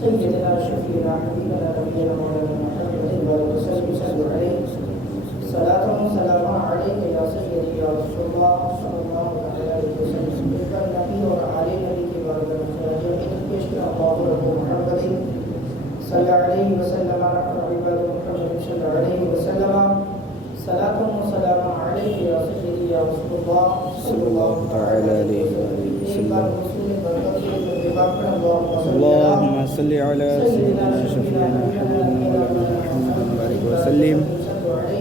سيدنا شفيعنا حبيبنا نبينا مولانا محمد وسلم عليه صلاة وسلام عليك يا سيدي يا رسول الله صلى الله عليه وسلم نبی اور عالی نبی کے بارے میں پیش کیا اللہ رب محمد صلی اللہ علیہ وسلم عباد محمد صلی اللہ علیہ وسلم صلاة و سلام علیک یا سیدی یا رسول اللہ صلی اللہ علیہ وسلم اللهم صل على سيدنا شفيعنا محمد وبارك وسلم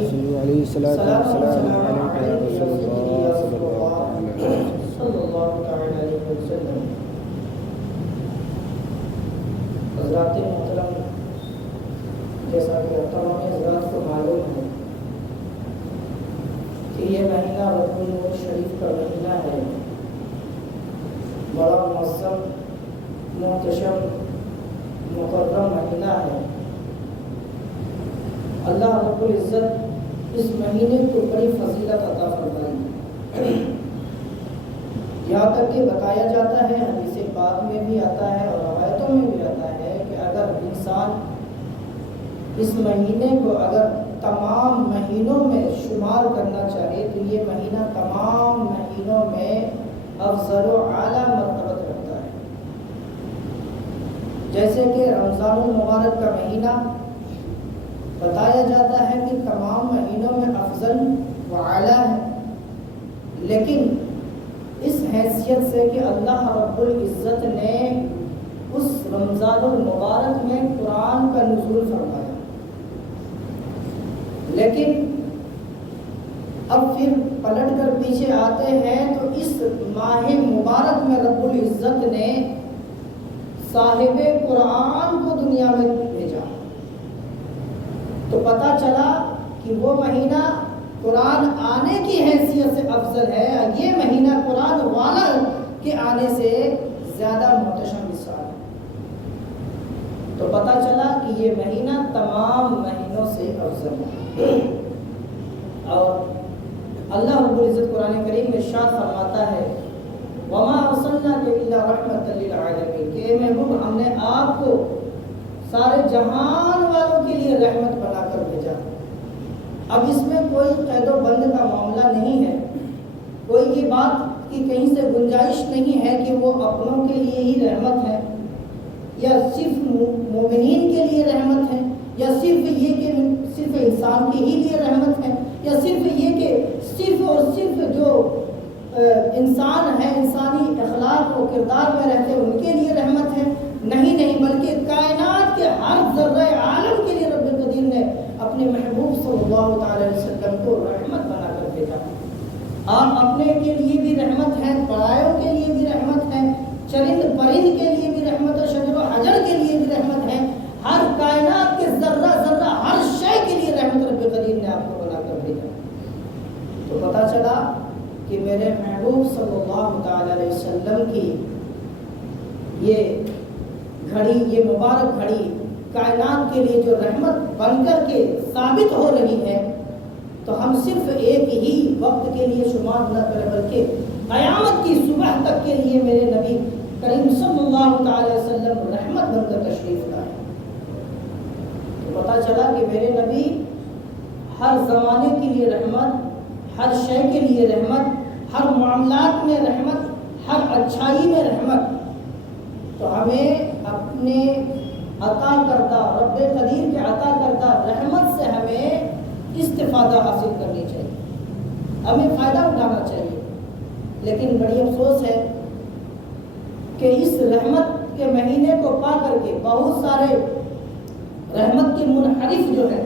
صلوا عليه الصلاة والسلام عليك يا رسول الله صلی اللہ علیہ وسلم. حضرات محترم، جیسا کہ تمام حضرات کو معلوم ہے کہ یہ مہینہ ربیع الاول شریف کا مہینہ ہے، بڑا معظم محتشم مکرم مہینہ ہے. اللہ رب العزت اس مہینے کو بڑی فضیلت عطا فرمائی. یہاں تک کہ بتایا جاتا ہے، حدیث پاک میں بھی آتا ہے اور روایتوں میں بھی آتا ہے کہ اگر انسان اس مہینے کو اگر تمام مہینوں میں شمار کرنا چاہے تو یہ مہینہ تمام مہینوں میں افضل و اعلیٰ مرتبت رکھتا ہے. جیسے کہ رمضان المبارک کا مہینہ بتایا جاتا ہے کہ تمام مہینوں میں افضل و اعلیٰ ہے، لیکن اس حیثیت سے کہ اللہ رب العزت نے اس رمضان المبارک میں قرآن کا نزول فرمایا، لیکن اب پھر پلٹ کر پیچھے آتے ہیں تو اس ماہ مبارک میں رب العزت نے صاحب قرآن کو دنیا میں بھیجا. تو پتہ چلا کہ وہ مہینہ قرآن آنے کی حیثیت سے افضل ہے، یہ مہینہ قرآن والا کے آنے سے زیادہ محتشم حصہ ہے. تو پتہ چلا کہ یہ مہینہ تمام مہینوں سے افضل ہے. اور اللہ رب العزت قرآن کریم میں ارشاد فرماتا ہے وَمَا أَرْسَلْنَاكَ إِلَّا رَحْمَةً لِّلْعَالَمِينَ کہ اے محبوب ہم نے آپ کو سارے جہان والوں کے لیے رحمت بنا کر بھیجا. اب اس میں کوئی قید و بند کا معاملہ نہیں ہے، کوئی یہ بات کی کہیں سے گنجائش نہیں ہے کہ وہ اپنوں کے لیے ہی رحمت ہے یا صرف مومنین کے لیے رحمت ہے یا صرف یہ کہ صرف انسان کے ہی لیے رحمت ہے یا صرف یہ کہ صرف اور صرف جو انسان ہے انسانی اخلاق و کردار میں رہتے ہیں ان کے لیے رحمت ہے. نہیں بلکہ کائنات کے ہر ذرہ عالم کے لیے رب قدیر نے اپنے محبوب صلی اللہ تعالی علیہ وسلم کو رحمت بنا کر بھیجا. آپ اپنے کے لیے بھی رحمت ہے، پرایوں کے لیے بھی رحمت ہے، چرند پرند کے لیے بھی رحمت ہے، شجر و حجر کے لیے بھی رحمت ہے، ہر کائنات کے ذرہ ذرہ ہر شے کے لیے رحمت رب قدیر نے آپ کو بنا کر بھیجا. تو پتہ چلا کہ میرے محبوب صلی اللہ تعالی علیہ وسلم کی یہ گھڑی، یہ مبارک گھڑی کائنات کے لیے جو رحمت بن کر کے ثابت ہو رہی ہے، تو ہم صرف ایک ہی وقت کے لیے شمار نہ کریں بلکہ قیامت کی صبح تک کے لیے میرے نبی کریم صلی اللہ تعالی وسلم رحمت بن کر تشریف لائے. تو پتہ چلا کہ میرے نبی ہر زمانے کے لیے رحمت، ہر شے کے لیے رحمت، ہر معاملات میں رحمت، ہر اچھائی میں رحمت. تو ہمیں اپنے عطا کردہ رب قدیر کے عطا کردہ رحمت سے ہمیں استفادہ حاصل کرنی چاہیے، ہمیں فائدہ اٹھانا چاہیے. لیکن بڑی افسوس ہے کہ اس رحمت کے مہینے کو پا کر کے بہت سارے رحمت کے منحرف جو ہے،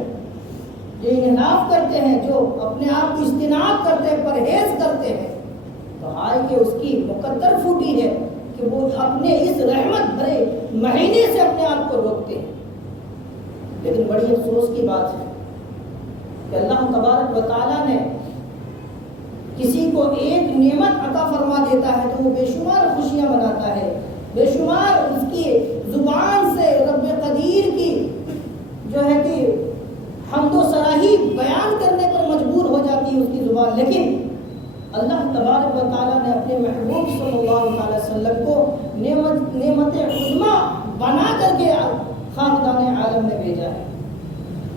جو انحراف کرتے ہیں، جو اپنے آپ کو اجتناب کرتے ہیں، پرہیز کرتے ہیں، تو ہائے کہ اس کی مقدر پھوٹی ہے کہ وہ اپنے اس رحمت بھرے مہینے سے اپنے آپ کو روکتے ہیں. لیکن بڑی افسوس کی بات ہے کہ اللہ تبارک و تعالیٰ نے کسی کو ایک نعمت عطا فرما دیتا ہے تو وہ بے شمار خوشیاں مناتا ہے، بے شمار اس کی زبان سے رب قدیر کی جو ہے کہ حمد و سراہی بیان کرنے پر مجبور ہو جاتی ہے اس کی زبان. لیکن اللہ تبارک و تعالیٰ نے اپنے محبوب صلی اللہ علیہ وسلم کو نعمت عظمیٰ بنا کر کر کے خاندان عالم نے بھیجا ہے۔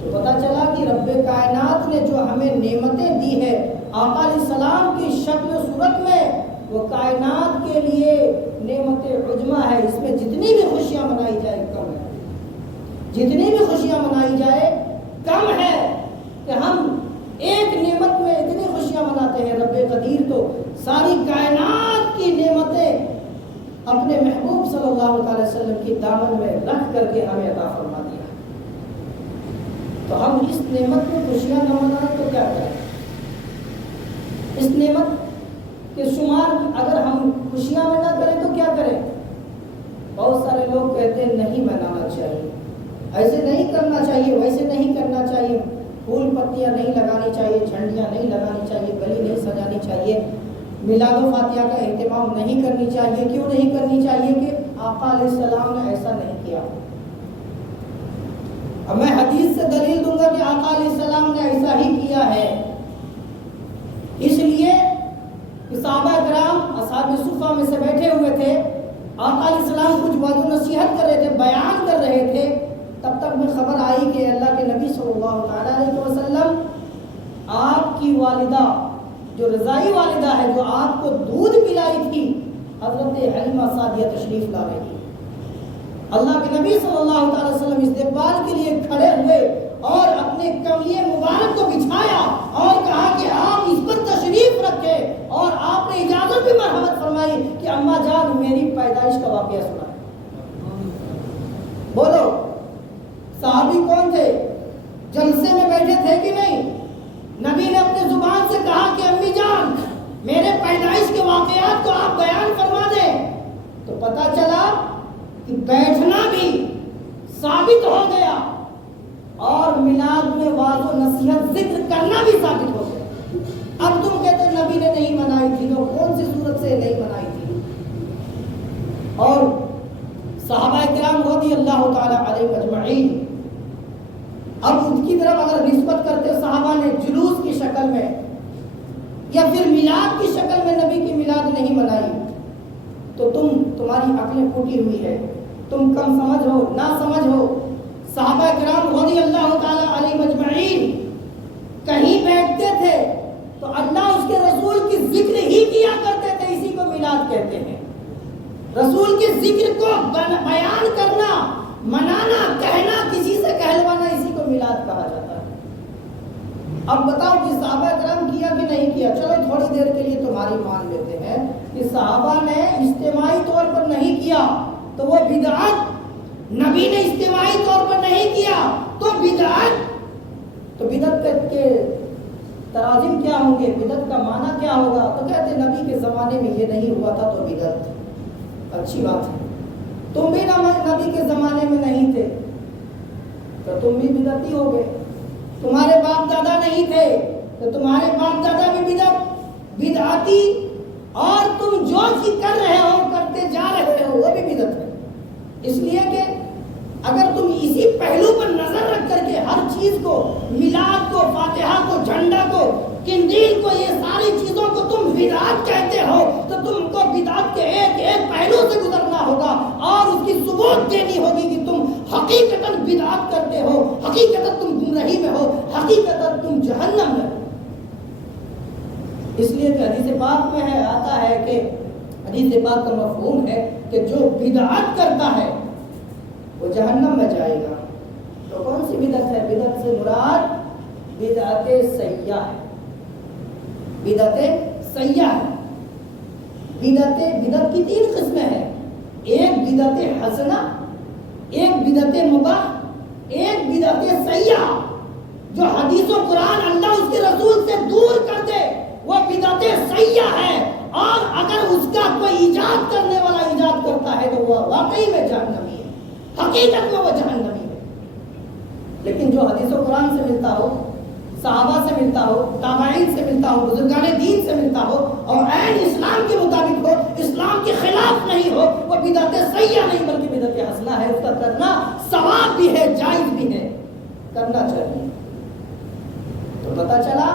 تو پتہ چلا کہ رب کائنات نے جو ہمیں نعمتیں دی ہے آقا علیہ السلام کی شکل و صورت میں، وہ کائنات کے لیے نعمت عظمیٰ ہے۔ اس میں جتنی بھی خوشیاں منائی جائے کم ہے، جتنی بھی خوشیاں منائی جائے کم ہے کہ ہم ایک نعمت میں اتنی خوشیاں مناتے ہیں۔ رب قدیر تو ساری کائنات کی نعمتیں اپنے محبوب صلی اللہ علیہ وسلم کی دامن میں رکھ کر کے ہمیں عطا فرما دیا۔ تو ہم اس نعمت میں خوشیاں نہ منائیں تو کیا کریں؟ اس نعمت کے شمار اگر ہم خوشیاں میں نہ کریں تو کیا کریں؟ بہت سارے لوگ کہتے ہیں نہیں منانا چاہیے، ایسے نہیں کرنا چاہیے، ویسے نہیں کرنا چاہیے، پھول پتیاں نہیں لگانی چاہیے، جھنڈیاں نہیں لگانی چاہیے، گلی نہیں سجانی چاہیے، میلاد و فاتحہ کا اہتمام نہیں کرنی چاہیے۔ کیوں نہیں کرنی چاہیے؟ کہ آقا علیہ السلام نے ایسا نہیں کیا۔ اب میں حدیث سے دلیل دوں گا کہ آقا علیہ السلام نے ایسا ہی کیا ہے۔ اس لیے کہ صحابہ کرام اصحاب صفہ میں سے بیٹھے ہوئے تھے، آقا علیہ السلام کچھ وعظ و نصیحت کر رہے تھے، بیان کر رہے تھے، تب تک میں خبر آئی کہ اللہ کے نبی صلی اللہ تعالیٰ علیہ وسلم آپ کی والدہ جو رضائی والدہ ہے، جو آپ کو دودھ پلائی تھی، حضرت حلیمہ سعدیہ تشریف لا رہی۔ اللہ کے نبی صلی اللہ تعالی وسلم استقبال کے لیے کھڑے ہوئے اور اپنے کملیے مبارک کو بچھایا اور کہا کہ آپ اس پر تشریف رکھیں، اور آپ نے اجازت بھی مرحمت فرمائی کہ اماں جان میری پیدائش کا واقعہ سنا۔ بولو صحابی کون تھے؟ جلسے میں بیٹھے تھے کہ نہیں؟ نبی نے اپنے زبان سے کہا کہ امی جان میرے پیدائش کے واقعات کو آپ بیان فرما دیں، تو پتہ چلا کہ بیٹھنا بھی ثابت ہو گیا اور میلاد میں واعظ و نصیحت ذکر کرنا بھی ثابت ہو گیا۔ اب تم کہتے نبی نے نہیں منائی تھی، تو کون سی صورت سے نہیں منائی تھی؟ اور صحابہ کرام رضی اللہ تعالی علیہم اجمعین، اب ان کی طرف اگر نسبت کرتے صحابہ نے جلوس کی شکل میں یا پھر میلاد کی شکل میں نبی کی میلاد نہیں منائی، تو تمہاری عقلیں پھوٹی ہوئی ہے، تم کم سمجھ ہو، نہ سمجھ ہو۔ صحابہ کرام رضی اللہ تعالی علیہم اجمعین کہیں بیٹھتے تھے تو اللہ اس کے رسول کی ذکر ہی کیا کرتے تھے، اسی کو میلاد کہتے ہیں۔ رسول کے ذکر کو بیان کرنا، منانا، کہنا، کسی سے کہلوانا، اسی کو میلاد کہا جاتا ہے۔ اب بتاؤ کہ صحابہ کرام کیا کہ نہیں کیا؟ چلو تھوڑی دیر کے لیے تمہاری مان لیتے ہیں کہ صحابہ نے اجتماعی طور پر نہیں کیا تو وہ بدعت، نبی نے اجتماعی طور پر نہیں کیا تو بدعت، تو بدعت کے تراجم کیا ہوں گے؟ بدعت کا معنی کیا ہوگا؟ تو کہتے نبی کے زمانے میں یہ نہیں ہوا تھا تو بدعت، اچھی بات ہے۔ تم بھی نبی کے زمانے میں نہیں تھے تو تم بھی بدعتی ہو گئے۔ تمہارے باپ دادا نہیں تھے تو تمہارے باپ دادا بھی بدعتی، اور تم جو چیز کر رہے ہو، کرتے جا رہے ہو، وہ بھی بدعت ہے۔ اس لیے کہ اگر تم اسی پہلو پر نظر رکھ کر کے ہر چیز کو، میلاد کو، فاتحہ کو، جھنڈا کو، قندیل کو، یہ ساری چیزوں کو تم بدعت کہتے ہو، تو تم کو بدعت کے ایک ایک پہلو سے گزرنا ہوگا اور اس کی ثبوت دینی ہوگی کہ تم حقیقتاً بدعت کرتے ہو، حقیقتاً تم گمراہی میں ہو، حقیقتاً تم جہنم میں ہو۔ اس لیے کہ حدیث پاک میں ہے، آتا ہے کہ حدیث پاک کا مفہوم ہے کہ جو بدعت کرتا ہے وہ جہنم میں جائے گا۔ تو کون سی بدعت ہے؟ بدعت سے مراد بدعت سیاح ہے، بدعت سیاح ہے۔ بدعت کی تین قسمیں ہیں، ایک بدعت حسنہ، ایک بدعت مباح، ایک بدعت سیاح۔ جو حدیث و قرآن اللہ اس کے رسول سے دور کر دے وہ بدعت سیاح ہے، اور اگر اس کا کوئی ایجاد کرنے والا ایجاد کرتا ہے تو وہ واقعی میں جہنمی ہے، حقیقت میں وہ جہنمی ہے۔ لیکن جو حدیث و قرآن سے ملتا ہو، صحابہ سے ملتا ہو، تابعین سے ملتا ہو، بزرگان دین سے ملتا ہو، اور عین اسلام کے مطابق ہو، اسلام کے خلاف نہیں ہو، وہ بدعت سیاح نہیں بلکہ بدعت حسنہ ہے۔ اس کا کرنا ثواب بھی ہے، جائز بھی ہے، کرنا چاہیے۔ تو پتہ چلا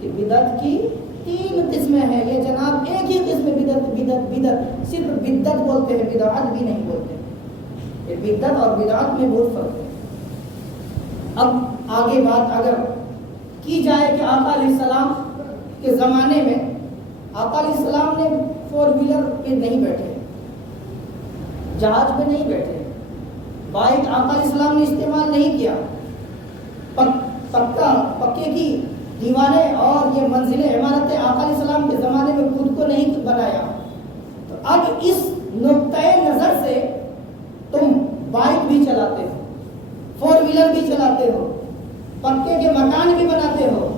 کہ بدعت کی تین قسمیں ہیں۔ یہ جناب ایک ہی قسم بدعت صرف بدعت بولتے ہیں، بدعت بھی نہیں بولتے۔ یہ بدعت اور بدعت میں بہت فرق ہے۔ اب آگے بات اگر کی جائے کہ آقا علیہ السلام کے زمانے میں آقا علیہ السلام نے 4 ویلر پہ نہیں بیٹھے، جہاز پہ نہیں بیٹھے، بائک آقا علیہ السلام نے استعمال نہیں کیا، پکے کی دیواریں اور یہ منزلیں عمارتیں آقا علیہ السلام کے زمانے میں خود کو نہیں بنایا۔ تو اب اس نقطۂ نظر سے تم بائک بھی چلاتے ہو، 4 ویلر بھی چلاتے ہو، پکے کے مکان بھی بناتے ہو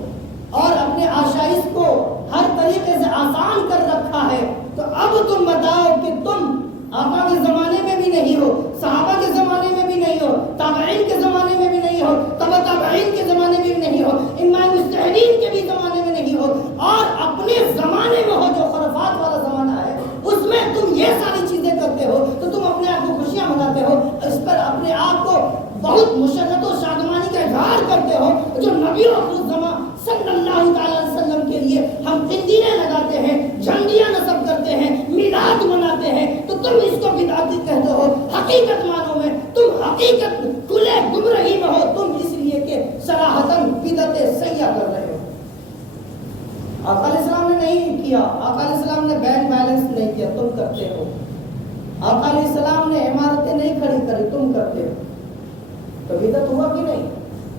اور اپنے آشائش کو ہر طریقے سے آسان کر رکھا ہے، تو اب تم بتاؤ کہ تم آقا کے زمانے میں بھی نہیں ہو، صحابہ کے زمانے میں بھی نہیں ہو، تابعین کے زمانے میں بھی نہیں ہو، تبع تابعین کے زمانے میں بھی نہیں ہو، امام مجتہدین کے بھی زمانے میں نہیں ہو، اور اپنے زمانے میں ہو جو خرافات والا زمانہ ہے اس میں تم یہ ساری چیزیں کرتے ہو، تو تم اپنے آپ کو خوشیاں مناتے ہو، اس پر اپنے آپ کو بہت مشرت و شادمانی کا اظہار کرتے ہو، جو نبی الزمان صلی اللہ تعالی وسلم کے لیے ہم قندیلیں لگاتے ہیں، جھنڈیاں نصب کرتے ہیں، میلاد مناتے ہیں، تو تم اس کو بدعتی کہتے ہو۔ حقیقت معنوں میں تم حقیقت کھلے گمراہی میں ہو، تم اس لیے کہ صراحتاً بدعت سیاح کر رہے ہو۔ آقا علیہ السلام نے نہیں کیا، آقا علیہ السلام نے بینک بیلنس نہیں کیا، تم کرتے ہو۔ آقا علیہ السلام نے عمارتیں نہیں کھڑی کری، تم کرتے ہو۔ تو بدعت ہوا کہ نہیں؟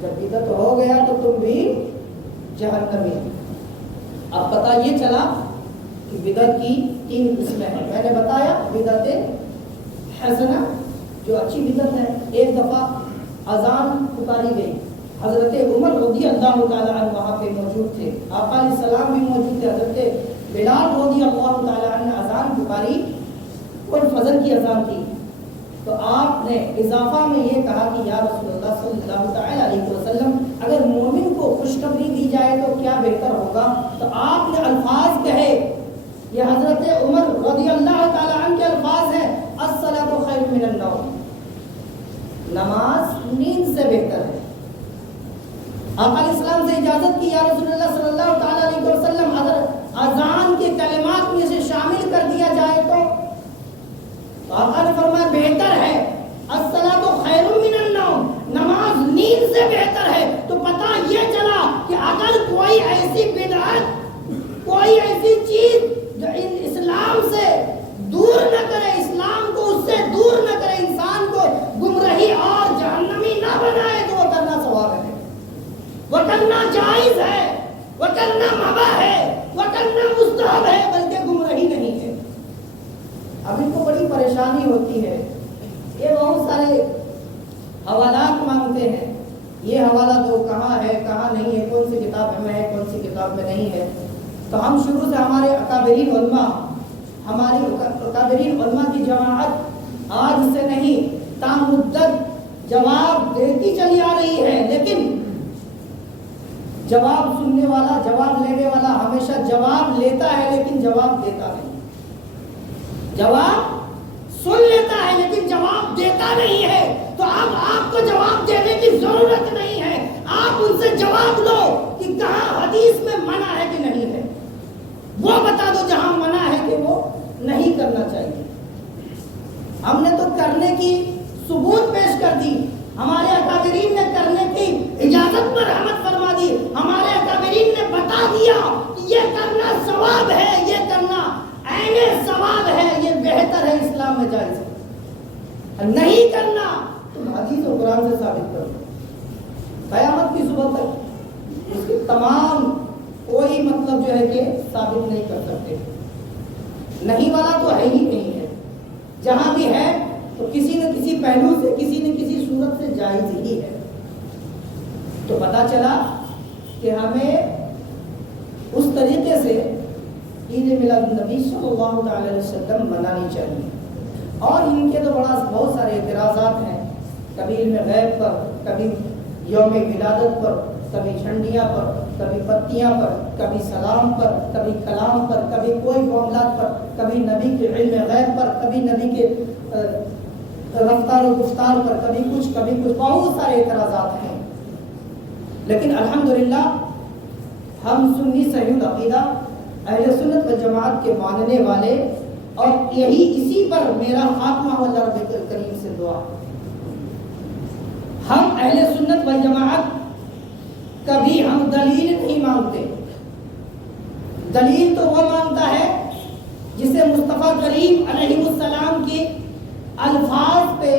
جب بدعت ہو گیا تو تم بھی جہنمی۔ اب پتہ یہ چلا کہ بدعت کی 3 قسمیں ہیں۔ میں نے بتایا بدعت حسنہ جو اچھی بدعت ہے۔ ایک دفعہ اذان پکاری گئی، حضرت عمر رضی اللہ تعالیٰ عنہ وہاں پہ موجود تھے، آقا علیہ السلام بھی موجود تھے، حضرت بلال رضی اللہ تعالیٰ عنہ اذان پکاری اور فجر کی اذان تھی، تو آپ نے اضافہ میں یہ کہا کہ یا رسول اللہ صلی اللہ تعالیٰ علیہ وسلم اگر مومن کو خوشخبری دی جائے تو کیا بہتر ہوگا؟ تو آپ نے الفاظ کہے، یہ حضرت عمر رضی اللہ تعالیٰ عنہ کے الفاظ ہیں، الصلاۃ خیر من النوم، نماز نیند سے بہتر ہے۔ آقا علیہ السلام سے اجازت کی، یا رسول اللہ صلی اللہ تعالیٰ علیہ وسلم اگر اذان کے کلمات میں سے شامل کر دیا جائے تو آقا نے فرمایا بہتر ہے، الصلاۃ خیر من النوم، نماز نیند سے بہتر ہے۔ تو پتہ یہ چلا کہ اگر کوئی ایسی بدعت، کوئی ایسی چیز جو اسلام سے دور نہ کرے، اسلام کو اس سے دور نہ کرے، انسان کو گمراہی اور جہنمی نہ بنائے، تو وہ کرنا ثواب ہے، وہ کرنا جائز ہے، وہ کرنا مباح ہے، وہ کرنا مستحب ہے، بلکہ گمراہی نہیں ہے۔ اب ان کو بڑی پریشانی ہوتی ہے، یہ بہت سارے حوالات مانگتے ہیں، یہ حوالہ دو، کہاں ہے کہاں نہیں ہے، کون سی کتاب میں ہے کون سی کتاب میں نہیں ہے۔ تو ہم شروع سے ہمارے اکابرین علماء، ہماری اکابرین علماء کی جماعت آج سے نہیں تا مدت جواب دیتی چلی آ رہی ہے، لیکن جواب سننے والا، جواب لینے والا ہمیشہ جواب لیتا ہے لیکن جواب دیتا نہیں، جواب سن لیتا ہے لیکن جواب دیتا نہیں ہے۔ تو اب آپ کو جواب دینے کی ضرورت نہیں ہے، آپ ان سے جواب لو کہ کہاں حدیث میں منع ہے کہ نہیں ہے، وہ بتا دو جہاں منع ہے کہ وہ نہیں کرنا چاہیے۔ ہم نے تو کرنے کی ثبوت پیش کر دی، ہمارے اکابرین نے کرنے کی اجازت پر رحمت فرما دی، ہمارے اکابرین نے بتا دیا کہ یہ کرنا ثواب ہے، یہ کرنا عین ثواب ہے، یہ بہتر ہے، اسلام میں جائز ہے۔ نہیں کرنا تم حدیث و قرآن سے ثابت کرو، قیامت کی صبح تک اس کے تمام کوئی مطلب جو ہے کہ ثابت نہیں کر سکتے۔ نہیں والا تو ہے ہی نہیں ہے، جہاں بھی ہے تو کسی نہ کسی پہلو سے، کسی نہ کسی صورت سے جائز ہی ہے۔ تو پتہ چلا کہ ہمیں اس طریقے سے عید میلاد النبی صلی اللہ تعالی علیہ وسلم منانی چاہیے۔ اور ان کے تو بہت سارے اعتراضات ہیں، کبھی علم غیب پر، کبھی یوم ولادت پر، کبھی جھنڈیاں پر، کبھی پتیاں پر، کبھی سلام پر، کبھی کلام پر، کبھی کوئی معاملات پر، کبھی نبی کے علم غیب پر، کبھی نبی کے رفتار و گفتار پر، کبھی کچھ، بہت سارے اعتراضات ہیں۔ لیکن الحمدللہ ہم سنی صحیح العقیدہ اہل سنت و جماعت کے ماننے والے، اور اسی پر میرا خاتمہ اللہ رب کریم سے دعا والجماعت کبھی ہم دلیل نہیں مانگتے. دلیل تو وہ مانگتا ہے جسے مصطفیٰ کریم علیہ السلام کے الفاظ پہ،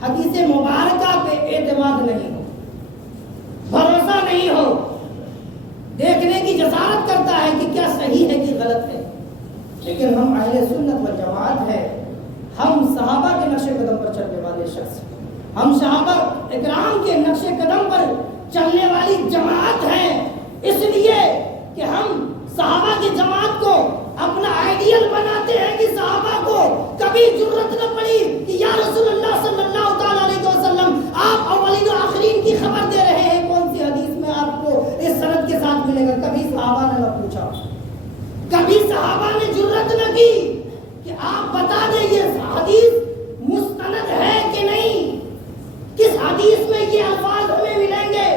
حدیث مبارکہ پہ اعتماد نہیں ہو، بھروسہ نہیں ہو، دیکھنے کی جسارت کرتا ہے کہ کیا صحیح ہے کہ غلط ہے. لیکن ہم اہل سنت والجماعت ہے، ہم صحابہ کے نقش قدم پر چلنے والے شخص، ہم صحابہ اکرام کے نقش قدم پر چلنے والی جماعت ہیں. اس لیے کہ ہم صحابہ کی جماعت کو اپنا آئیڈیل بناتے ہیں کہ صحابہ کو کبھی جرت نہ پڑی کہ یا رسول اللہ صلی اللہ تعالی علیہ وسلم آپ اولین و آخرین کی خبر دے رہے ہیں، کون سی حدیث میں آپ کو اس سند کے ساتھ ملے گا. کبھی صحابہ نے نہ پوچھا، کبھی صحابہ نے جرت نہ کی کہ آپ بتا دیں یہ حدیث مستند ہے کہ نہیں، کس حدیث میں یہ الفاظ ہمیں ملیں گے.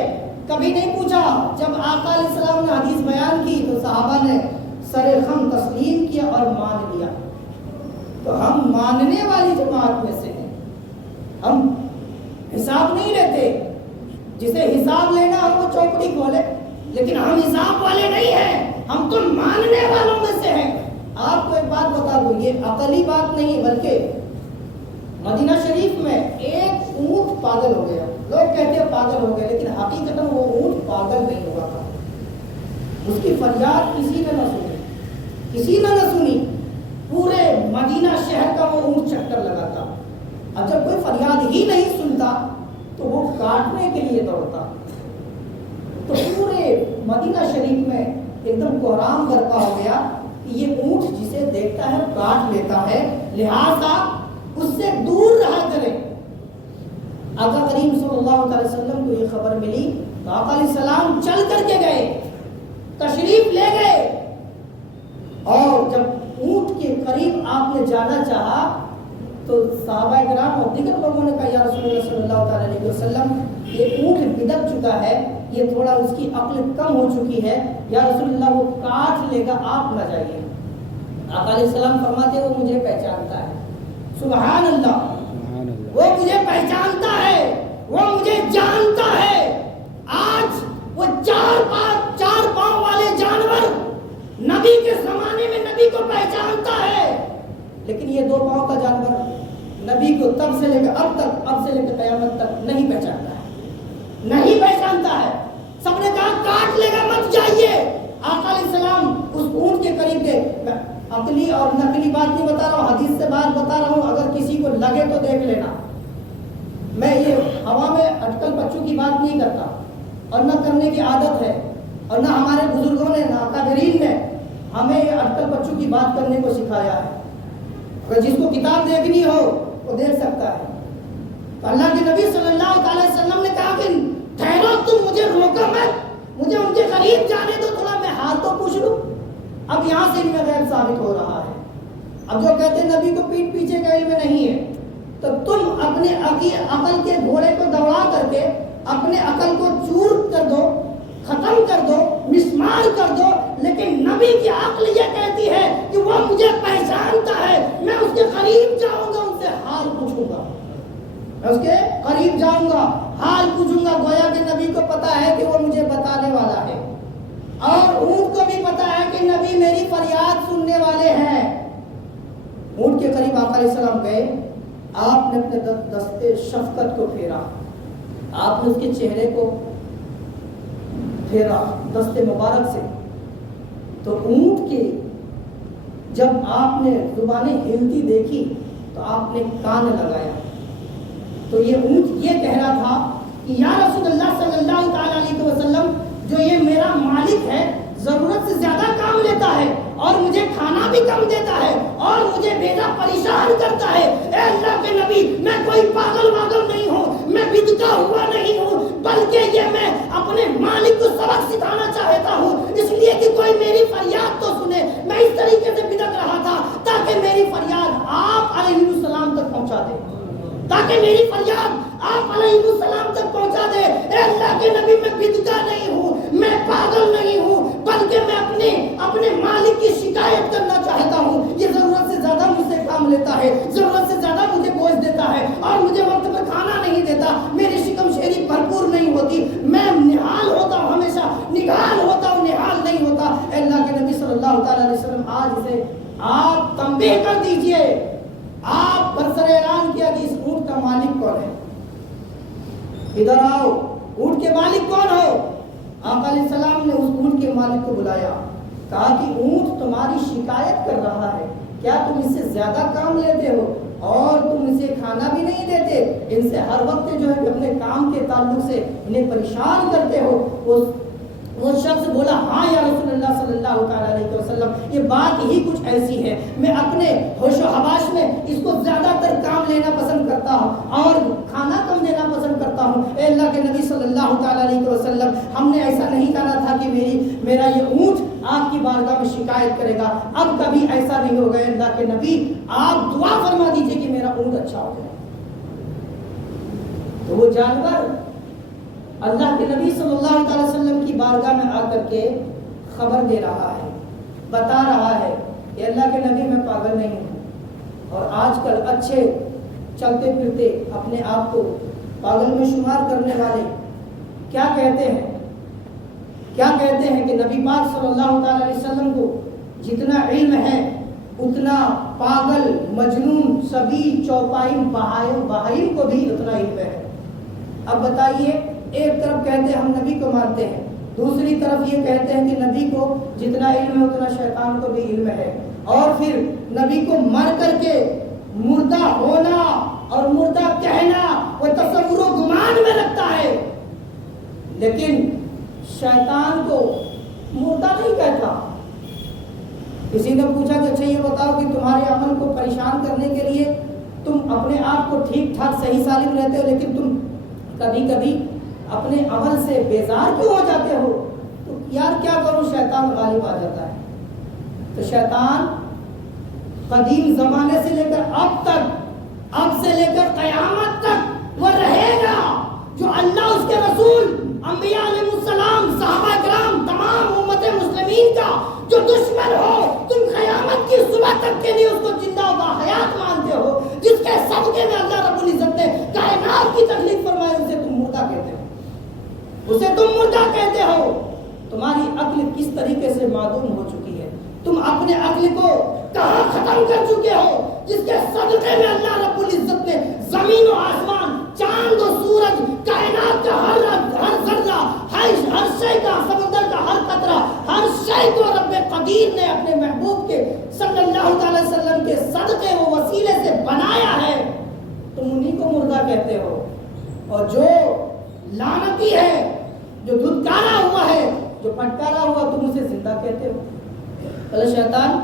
کبھی نہیں پوچھا. جب آقا علیہ السلام نے حدیث بیان کی تو صحابہ نے سر خم تسلیم کیا اور مان لیا. تو ہم ماننے والی جماعت میں سے ہیں. ہم حساب نہیں لیتے، جسے حساب لینا ہم وہ چوپڑی کھولے، لیکن ہم حساب والے نہیں ہیں، ہم تو ماننے والوں میں سے ہیں. آپ کو ایک بات بتا دوں، یہ عقلی بات نہیں بلکہ مدینہ شریف میں ایک اونٹ پاگل ہو گیا. لوگ کہتے ہیں پاگل ہو گئے، لیکن حقیقت وہ اونٹ پاگل نہیں ہوا تھا. اس کی فریاد کسی نے نہ سنی، کسی نے نہ سنی. پورے مدینہ شہر کا وہ اونٹ چکر لگاتا. اب جب کوئی فریاد ہی نہیں سنتا تو وہ کاٹنے کے لیے دوڑتا. تو پورے مدینہ شریف میں ایک دم کوہرام برپا ہو گیا کہ یہ اونٹ جسے دیکھتا ہے کاٹ لیتا ہے، لہٰذا اس سے دور رہا کرے. آقا کریم صلی اللہ علیہ وسلم کو یہ خبر ملی تو آقا علیہ السلام چل کر کے گئے، تشریف لے گئے، اور جب اونٹ کے قریب آپ نے جانا چاہا تو صحابہ کرام اور دیگر لوگوں نے کہا یا رسول اللہ صلی اللہ علیہ وسلم یہ اونٹ بدک چکا ہے، یہ تھوڑا اس کی عقل کم ہو چکی ہے، یا رسول اللہ وہ کاٹ لے گا، آپ نہ جائیے. آقا علیہ السلام فرماتے وہ مجھے پہچانتا ہے. سبحان اللہ، وہ مجھے پہچانتا ہے، وہ مجھے جانتا ہے. آج وہ چار پاؤں والے جانور نبی کے زمانے میں نبی کو پہچانتا ہے، لیکن یہ 2 پاؤں کا جانور نبی کو تب سے لے کر اب سے لے کر قیامت تک نہیں پہچانتا ہے، نہیں پہچانتا ہے. سب نے کہا کاٹ لے گا، مت جائیے. آقا علیہ السلام اس اونٹ کے قریب گئے. عقلی اور نقلی بات نہیں بتا رہا ہوں، حدیث سے بات بتا رہا ہوں. اگر کسی کو لگے تو دیکھ لینا. میں یہ ہوا میں اٹکل پچو کی بات نہیں کرتا، اور نہ کرنے کی عادت ہے، اور نہ ہمارے بزرگوں نے، نہ اکابرین نے ہمیں یہ اٹکل پچو کی بات کرنے کو سکھایا ہے. اگر جس کو کتاب دیکھنی ہو وہ دیکھ سکتا ہے. تو اللہ کے نبی صلی اللہ علیہ وسلم نے کہا کہ ٹھہرو، تم مجھے روکو مت، مجھے ان کے قریب جانے دو، تھوڑا میں حال تو پوچھ لوں. اب یہاں سے ان میں غیب ثابت ہو رہا ہے. اب جو کہتے ہیں نبی کو پیٹ پیچھے کا علم نہیں ہے، تو تم اپنے عقل کے گھوڑے کو دوڑا کر کے اپنے عقل کو چور کر دو، ختم کر دو، مسمار کر دو، لیکن نبی کی عقل یہ کہتی ہے کہ وہ مجھے پہچانتا ہے، میں اس کے قریب جاؤں گا، ان سے حال پوچھوں گا، میں اس کے قریب جاؤں گا، حال پوچھوں گا. گویا کہ نبی کو پتا ہے کہ وہ مجھے بتانے والا ہے، اور اونٹ کو بھی پتا ہے کہ نبی میری فریاد سننے والے ہیں. اونٹ کے قریب آقا علیہ السلام گئے. آپ نے اپنے دستے شفقت کو پھیرا، آپ نے اس کے چہرے کو پھیرا دستے مبارک سے. تو اونٹ کی جب آپ نے زبانیں ہلتی دیکھی تو آپ نے کان لگایا. تو یہ اونٹ یہ کہہ رہا تھا کہ یا رسول اللہ صلی اللہ تعالی علیہ وسلم، جو یہ میرا مالک ہے ضرورت سے زیادہ کام لیتا ہے اور مجھے کھانا بھی کم دیتا ہے اور مجھے بیٹا پریشان کرتا ہے. اے اللہ کے نبی، میں کوئی پاگل واگل نہیں ہوں، میں بدکا ہوا نہیں ہوں، بلکہ یہ میں اپنے مالک کو سبق سکھانا چاہتا ہوں، اس لیے کہ کوئی میری فریاد تو سنے. میں اس طریقے سے بدک رہا تھا تاکہ میری فریاد آپ علیہ السلام تک پہنچا دے، تاکہ میری فریاد آپ علیہ السلام تک پہنچا دے. اے اللہ کے نبی، میں بدکا نہیں ہوں، میں پاگل نہیں ہوں، بلکہ میں اپنے مالک کی شکایت کرنا چاہتا ہوں. یہ ضرورت سے زیادہ مجھ سے کام لیتا ہے، ضرورت سے زیادہ مجھے بوجھ دیتا ہے، اور مجھے وقت پر کھانا نہیں دیتا، میری شکم شیری بھرپور نہیں ہوتی. کون ہے؟ ادھر آؤ، اونٹ کے مالک کون ہو؟ آقا علیہ السلام نے اس اونٹ کے مالک کو بلایا، کہا کہ اونٹ تمہاری شکایت کر رہا ہے، کیا تم اس سے زیادہ کام لیتے ہو اور تم اسے کھانا بھی نہیں دیتے؟ ان سے ہر وقت جو ہے کہ اپنے کام کے تعلق سے انہیں پریشان کرتے ہو۔ وہ شخص بولا ہاں یا رسول اللہ صلی اللہ تعالیٰ علیہ وسلم، یہ بات ہی کچھ ایسی ہے، میں اپنے ہوش و حواس میں اس کو زیادہ تر کام لینا پسند کرتا ہوں اور کھانا کم دینا پسند کرتا ہوں۔ اے اللہ کے نبی صلی اللہ تعالیٰ علیہ وسلم، ہم نے ایسا نہیں کہا تھا کہ میرا یہ اونٹ آپ کی بارگاہ میں شکایت کرے گا، اب کبھی ایسا نہیں ہوگا۔ اللہ کے نبی آپ دعا فرما دیجئے کہ میرا اونٹ اچھا ہو جائے۔ تو وہ جانور اللہ کے نبی صلی اللہ علیہ وسلم کی بارگاہ میں آ کر کے خبر دے رہا ہے، بتا رہا ہے کہ اللہ کے نبی میں پاگل نہیں ہوں، اور آج کل اچھے چلتے پھرتے اپنے آپ کو پاگل میں شمار کرنے والے کیا کہتے ہیں کہ نبی پاک صلی اللہ تعالی علیہ وسلم کو جتنا علم ہے اتنا پاگل، مجنون، سبی، چوپائم، بہائم کو بھی اتنا علم ہے۔ اب بتائیے، ایک طرف کہتے ہیں ہم نبی کو مانتے ہیں، دوسری طرف یہ کہتے ہیں کہ نبی کو جتنا علم ہے اتنا شیطان کو بھی علم ہے، اور پھر نبی کو مر کر کے مردہ ہونا اور مردہ کہنا وہ تصور و گمان میں رکھتا ہے، لیکن شیطان کو مردہ نہیں کہتا۔ کسی نے پوچھا کہ اچھا یہ بتاؤ کہ تمہارے عمل کو پریشان کرنے کے لیے تم اپنے آپ کو ٹھیک ٹھاک صحیح سالم رہتے ہو، لیکن تم کبھی کبھی اپنے عمل سے بیزار کیوں ہو جاتے ہو؟ تو یار کیا کروں، شیطان غالب آ جاتا ہے۔ تو شیطان قدیم زمانے سے لے کر اب سے لے کر قیامت تک وہ رہے گا۔ جو اللہ، اس کے رسول، انبیاء علیہ السلام، صحابہ کرام، تمام امت مسلمین کا جو دشمن ہو، تم قیامت کی صبح تک کے لیے اس کو زندہ و حیات مانتے ہو، جس کے صدقے میں اللہ رب العزت نے کائنات کی تخلیق فرمائی، اسے تم مردہ کہتے ہو۔ تمہاری عقل کس طریقے سے معدوم ہو چکی ہے، تم اپنے عقل کو کہاں ختم کر چکے ہو، جس کے صدقے میں اللہ رب العزت نے زمین و آسمان، چاند و سورج، کائنات کا ہر ذرہ، ہر شے کا، سمندر کا ہر قطرہ، ہر شے کو رب قدیر نے اپنے محبوب کے صلی اللہ تعالی وسلم کے صدقے و وسیلے سے بنایا ہے، تم انہیں کو مردہ کہتے ہو۔ اور جو لعنتی ہے، جو دھتکارا ہوا ہے، جو پھٹکارا ہوا، تم اسے زندہ کہتے ہو۔ بھلا شیطان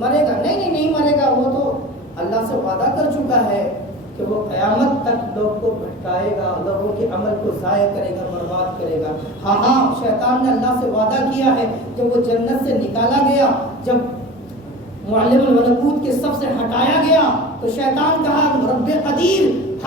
مرے گا؟ نہیں مرے گا، وہ تو اللہ سے وعدہ کر چکا ہے کہ وہ قیامت تک لوگ کو بھٹکائے گا، لوگوں کے عمل کو ضائع کرے گا، برباد کرے گا۔ ہاں شیطان نے اللہ سے وعدہ کیا ہے، جب وہ جنت سے نکالا گیا، جب معلم الملکوت کے سب سے ہٹایا گیا، تو شیطان کہا رب قدیر،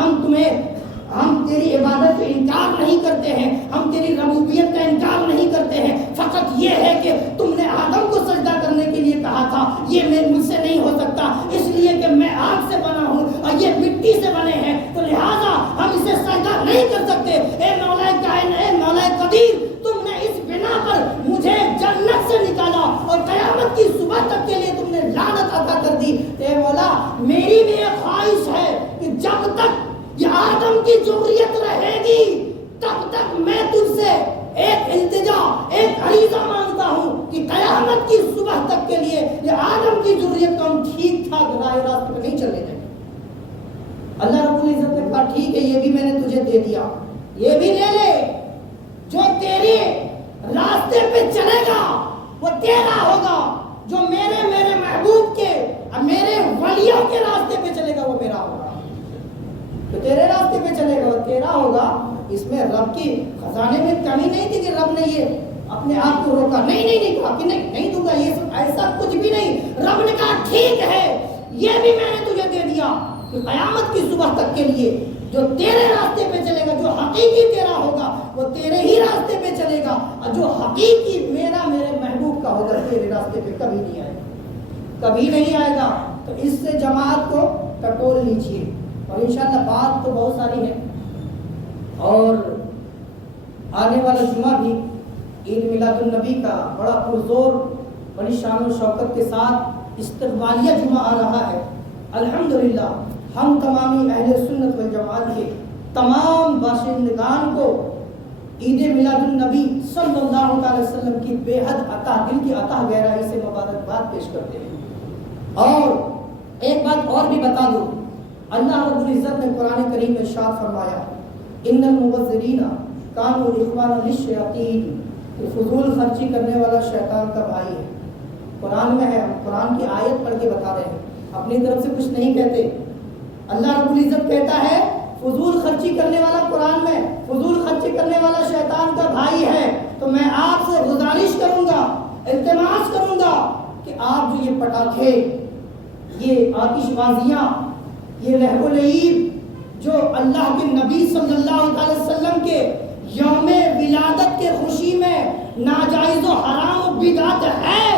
ہم تیری عبادت سے انکار نہیں کرتے ہیں، ہم تیری ربوبیت کا انکار نہیں کرتے ہیں، فقط یہ ہے کہ تم نے آدم کو سجدہ کرنے کے لیے کہا تھا، یہ مجھ سے نہیں ہو سکتا، اس لیے کہ میں آگ سے بنا ہوں اور یہ مٹی سے بنے ہیں، تو لہٰذا ہم اسے سجدہ نہیں کر سکتے۔ اے مولا کائنات، اے مولا قدیر، تم نے اس بنا پر مجھے جنت سے نکالا اور قیامت کی صبح تک کے لیے تم نے لعنت عطا کر دی۔ اے مولا، میری بھی ایک خواہش ہے کہ جب تک یہ آدم کی ذریت رہے گی، تب تک میں تجھ سے ایک التجا، ایک عریضہ مانگتا ہوں کہ قیامت کی صبح تک کے لیے یہ آدم کی ذریت کو ہم ٹھیک ٹھاک راہ راست پہ نہیں چلنے دیں۔ اللہ رب العزت نے کہا ٹھیک ہے، یہ بھی میں نے تجھے دے دیا، یہ بھی لے لے، جو تیرے راستے پہ چلے گا وہ تیرا ہوگا، جو میرے محبوب کے اور میرے ولیوں کے راستے پہ چلے گا وہ میرا ہوگا۔ تو تیرے راستے پہ چلے گا وہ تیرا ہوگا۔ اس میں رب کی خزانے میں کمی نہیں تھی کہ رب نے یہ اپنے آپ کو روکا، نہیں کہا کہ نہیں دوں گا، یہ سب ایسا کچھ بھی نہیں۔ رب نے کہا ٹھیک ہے، یہ بھی میں نے تجھے دے دیا کہ قیامت کی صبح تک کے لیے جو تیرے راستے پہ چلے گا، جو حقیقی تیرا ہوگا وہ تیرے ہی راستے پہ چلے گا، اور جو حقیقی میرے محبوب کا ہوگا تیرے راستے پہ کبھی نہیں آئے گا، کبھی نہیں آئے گا۔ تو اس سے جماعت کو ٹٹول لیجیے، اور انشاءاللہ بات تو بہت ساری ہے، اور آنے والا جمعہ بھی عید میلاد النبی کا بڑا پرزور، بڑی شان و شوکت کے ساتھ استقبالیہ جمعہ آ رہا ہے۔ الحمدللہ ہم تمامی اہل سنت والجماعت کے تمام باشندگان کو عید میلاد النبی صلی اللہ علیہ وسلم کی بے حد عطا، دل کی عطا گہرائی سے مبارکباد پیش کرتے ہیں۔ اور ایک بات اور بھی بتا دوں، اللہ رب العزت نے قرآن کریم میں ارشاد فرمایا ان المبذرین کانوا اخوانا للشیاطین، کہ فضول خرچی کرنے والا شیطان کا بھائی ہے۔ قرآن میں ہے، ہم قرآن کی آیت پڑھ کے بتا رہے ہیں، اپنی طرف سے کچھ نہیں کہتے۔ اللہ رب العزت کہتا ہے فضول خرچی کرنے والا، قرآن میں فضول خرچی کرنے والا شیطان کا بھائی ہے۔ تو میں آپ سے گزارش کروں گا، التماس کروں گا کہ آپ جو یہ پٹاخے، یہ آتش بازیاں، یہ لہو و لعیب جو اللہ کے نبی صلی اللہ علیہ وسلم کے یوم ولادت کے خوشی میں ناجائز و حرام و بدعت ہے،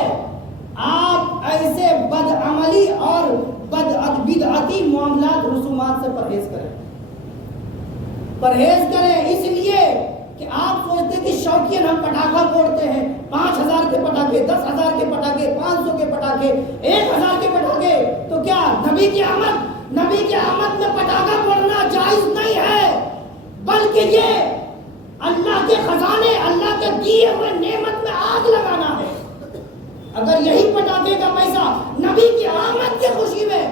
آپ ایسے بدعملی اور بدعتی معاملات رسومات سے پرہیز کریں۔ پرہیز کریں اس لیے کہ آپ سوچتے کہ شوقین ہم پٹاخہ پھوڑتے ہیں، 5000 کے پٹاخے، 10,000 کے پٹاخے، 500 کے پٹاخے، 1000 کے پٹاخے، تو کیا نبی کی آمد میں پٹاخہ پھوڑنا جائز نہیں ہے، بلکہ یہ اللہ کے خزانے، اللہ کے دیے ہوئے نعمت میں آگ لگانا ہے۔ اگر یہی پٹاخے کا پیسہ نبی کی آمد کی خوشی میں،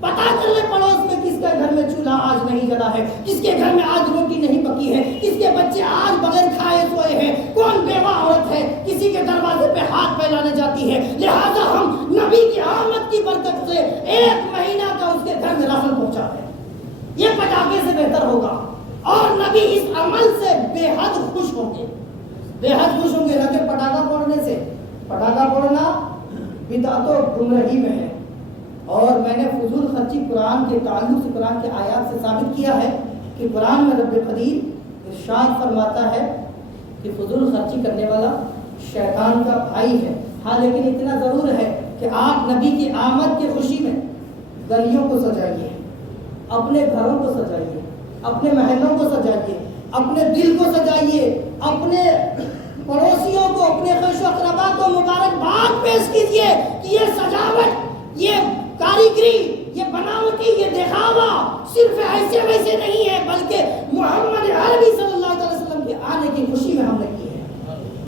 پتا کر لے پڑوس میں کس کے گھر میں چولہا آج نہیں جلا ہے، کس کے گھر میں آج روٹی نہیں پکی ہے، کس کے بچے آج بغیر کھائے سوئے ہیں، کون بیوہ عورت ہے کسی کے دروازے پہ ہاتھ پھیلانے جاتی ہے۔ لہذا ہم نبی کی آمد کی برکت سے 1 مہینہ کا اس کے گھر میں راشن پہنچاتے ہیں، یہ پٹاخے سے بہتر ہوگا۔ اور نبی اس عمل سے بے حد خوش ہوں گے، بے حد خوش ہوں گے، نہ کہ پٹاخہ پھوڑنے سے۔ پٹاخہ پھوڑنا بدعت و گمراہی میں ہے۔ اور میں نے فضول خرچی قرآن کے تعلق سے، قرآن کے آیات سے ثابت کیا ہے کہ قرآن میں رب قدیر ارشاد فرماتا ہے کہ فضول خرچی کرنے والا شیطان کا بھائی ہے۔ ہاں لیکن اتنا ضرور ہے کہ آپ نبی کی آمد کی خوشی میں گلیوں کو سجائیے، اپنے گھروں کو سجائیے، اپنے محلوں کو سجائیے، اپنے دل کو سجائیے، اپنے پڑوسیوں کو، اپنے خیش و اقربا کو مبارکباد پیش کیجیے کہ یہ سجاوٹ، یہ کاریگری، یہ بناوٹی، یہ دکھاوا صرف ایسے ویسے نہیں ہے، بلکہ